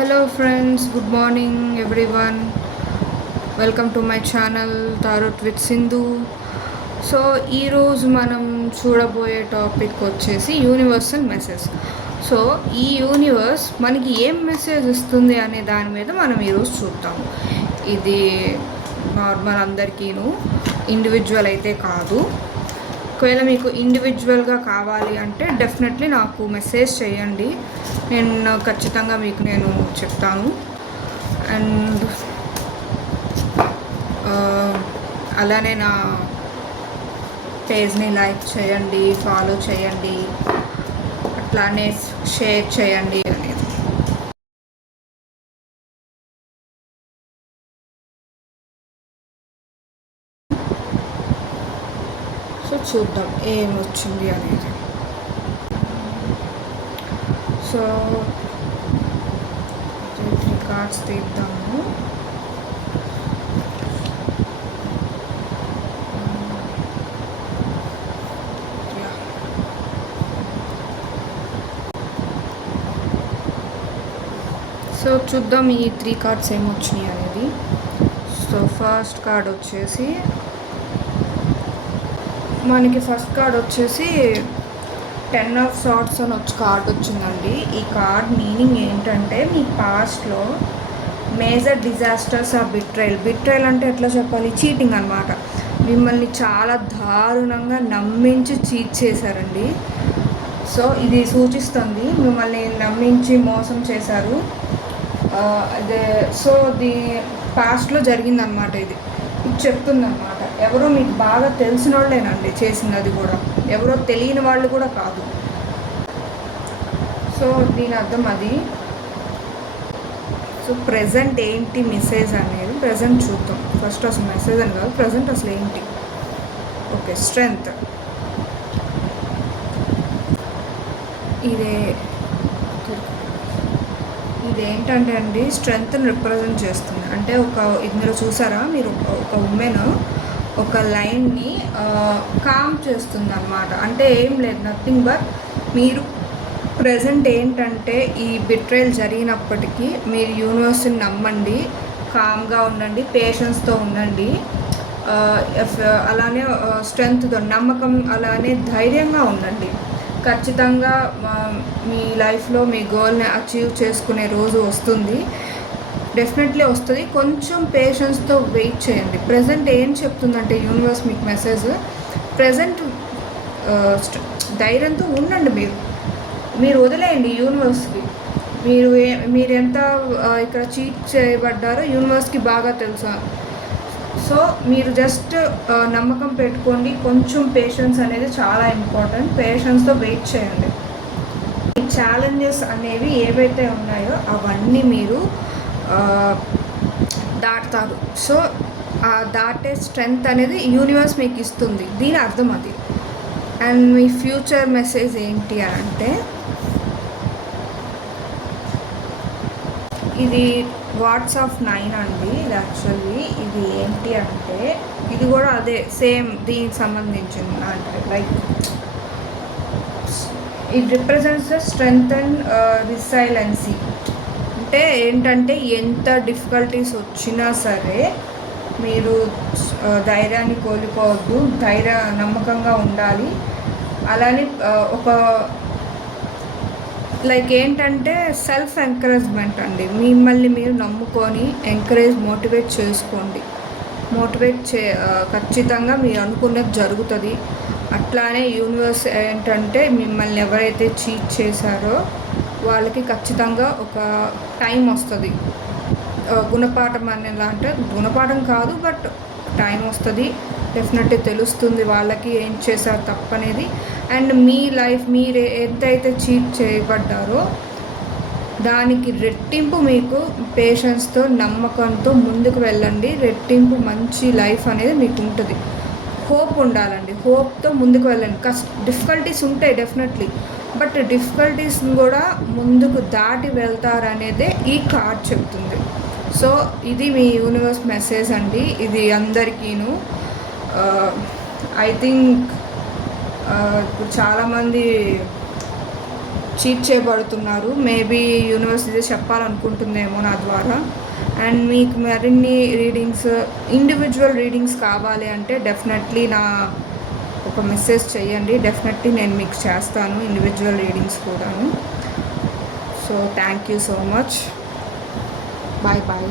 Hello friends, good morning everyone. Welcome to my channel Tarot with Sindhu. So ఈరోజు మనం చూడబోయే topic వచ్చేసి universal message. So ఈ universe మనకి ఏం మెసేజ్ ఇస్తుంది అనే దాని మీద మనం ఈరోజు చూద్దాము. ఇది నార్మల్ అందరికీను, ఇండివిజువల్ అయితే కాదు. ఒకవేళ మీకు ఇండివిజువల్గా కావాలి అంటే డెఫినెట్లీ నాకు మెసేజ్ చేయండి, నేను ఖచ్చితంగా మీకు నేను చెప్తాను. అండ్ అలానే నా పేజ్ని లైక్ చేయండి, ఫాలో చేయండి, అట్లానే షేర్ చేయండి అనేది. సో చూద్దాం ఏం వచ్చింది అనేది. So 3 cards తీద్దాము. సో చూద్దాం ఈ 3 కార్డ్స్ ఏమొచ్చినాయి అనేది. సో ఫస్ట్ కార్డ్ వచ్చేసి మనకి ఫస్ట్ కార్డ్ వచ్చేసి 10 ఆఫ్ సార్ట్స్ అని కార్డ్ వచ్చిందండి. ఈ కార్డ్ మీనింగ్ ఏంటంటే మీ పాస్ట్లో మేజర్ డిజాస్టర్స్ ఆ బిట్రైల్ అంటే ఎట్లా చెప్పాలి, చీటింగ్ అనమాట. మిమ్మల్ని చాలా దారుణంగా నమ్మించి చీట్ చేశారండి. సో ఇది సూచిస్తుంది మిమ్మల్ని నమ్మించి మోసం చేశారు. అదే సో పాస్ట్లో జరిగిందనమాట. ఇది చెప్తుందన్నమాట. ఎవరో మీకు బాగా తెలిసిన వాళ్ళేనండి చేసింది, అది కూడా ఎవరో తెలియని వాళ్ళు కూడా కాదు. సో దీని అర్థం అది. సో ప్రజెంట్ ఏంటి మెసేజ్ అనేది ప్రజెంట్ చూద్దాం. ఫస్ట్ అసలు మెసేజ్ అని కాదు, ప్రజెంట్ అసలు ఏంటి. Okay, strength. ఇదేంటంటే అండి, స్ట్రెంగ్త్ని రిప్రజెంట్ చేస్తుంది. అంటే ఇందులో చూసారా మీరు, ఒక ఉమెన్ ఒక లైన్ని కామ్ చేస్తుంది అన్నమాట. అంటే ఏం లేదు, నథింగ్ బట్ మీరు ప్రజెంట్ ఏంటంటే ఈ బిట్రైల్ జరిగినప్పటికీ మీరు యూనివర్స్ని నమ్మండి, కామ్గా ఉండండి, పేషెన్స్తో ఉండండి, అలానే స్ట్రెంగ్త్తో, నమ్మకం, అలానే ధైర్యంగా ఉండండి. ఖచ్చితంగా మీ లైఫ్లో మీ గోల్ని అచీవ్ చేసుకునే రోజు వస్తుంది, డెఫినెట్లీ వస్తుంది. కొంచెం పేషెన్స్తో వెయిట్ చేయండి. ప్రజెంట్ ఏం చెప్తుందంటే యూనివర్స్ మీకు మెసేజ్, ప్రజెంట్ ధైర్యంతో ఉండండి. మీరు వదిలేయండి యూనివర్స్కి. మీరు ఎంత ఇక్కడ చీట్ చేయబడ్డారో యూనివర్స్కి బాగా తెలుసా. సో మీరు జస్ట్ నమ్మకం పెట్టుకోండి. కొంచెం పేషెన్స్ అనేది చాలా ఇంపార్టెంట్. పేషెన్స్తో వెయిట్ చేయండి. ఈ ఛాలెంజెస్ అనేవి ఏవైతే ఉన్నాయో అవన్నీ మీరు దాటుతారు. సో ఆ దాటే స్ట్రెంగ్త్ అనేది యూనివర్స్ మీకు ఇస్తుంది, దీని అర్థం అది. అండ్ మీ ఫ్యూచర్ మెసేజ్ ఏంటి అని అంటే, ఇది వాట్స్ ఆఫ్ 9 అండి. ఇది యాక్చువల్లీ ఇది ఏంటి అంటే, ఇది కూడా అదే సేమ్ దీనికి సంబంధించింది. అంటే లైక్ ఇది రిప్రజెంట్స్ ద స్ట్రెంగ్త్ అండ్ రిసైలెన్సీ. అంటే ఏంటంటే ఎంత డిఫికల్టీస్ వచ్చినా సరే మీరు ధైర్యాన్ని కోల్పోవద్దు, నమ్మకంగా ఉండాలి. అలానే ఒక లైక్ ఏంటంటే సెల్ఫ్ ఎంకరేజ్మెంట్ అండి. మిమ్మల్ని మీరు నమ్ముకొని మోటివేట్ చేసుకోండి. ఖచ్చితంగా మీరు అనుకున్నది జరుగుతుంది. అట్లానే యూనివర్స్ ఏంటంటే మిమ్మల్ని ఎవరైతే చీట్ చేశారో వాళ్ళకి ఖచ్చితంగా ఒక టైం వస్తుంది, గుణపాఠం అనేలా. అంటే గుణపాఠం కాదు, బట్ టైం వస్తుంది, డెఫినెట్లీ తెలుస్తుంది వాళ్ళకి ఏం చేశారు తప్పనేది. అండ్ మీ లైఫ్ మీరు ఎంతైతే చీట్ చేయబడ్డారో దానికి రెట్టింపు మీకు పేషెన్స్తో, నమ్మకంతో ముందుకు వెళ్ళండి. రెట్టింపు మంచి లైఫ్ అనేది మీకు ఉంటుంది. హోప్ ఉండాలండి, హోప్తో ముందుకు వెళ్ళండి. డిఫికల్టీస్ ఉంటాయి డెఫినెట్లీ, బట్ డిఫికల్టీస్ని కూడా ముందుకు దాటి వెళ్తారనేదే ఈ కార్డ్ చెప్తుంది. సో ఇది మీ యూనివర్స్ మెసేజ్ అండి. ఇది అందరికీను ఐ థింక్ ఇప్పుడు చాలామంది చీట్ చేయబడుతున్నారు. మేబీ యూనివర్స్ ఇదే చెప్పాలనుకుంటుందేమో నా ద్వారా. అండ్ మీకు మరిన్ని రీడింగ్స్, ఇండివిజువల్ రీడింగ్స్ కావాలి అంటే డెఫినెట్లీ ఒక మెసేజ్ చేయండి. డెఫినెట్లీ నేను మీకు చేస్తాను ఇండివిజువల్ రీడింగ్స్ కూడాను. So thank you so much. Bye bye.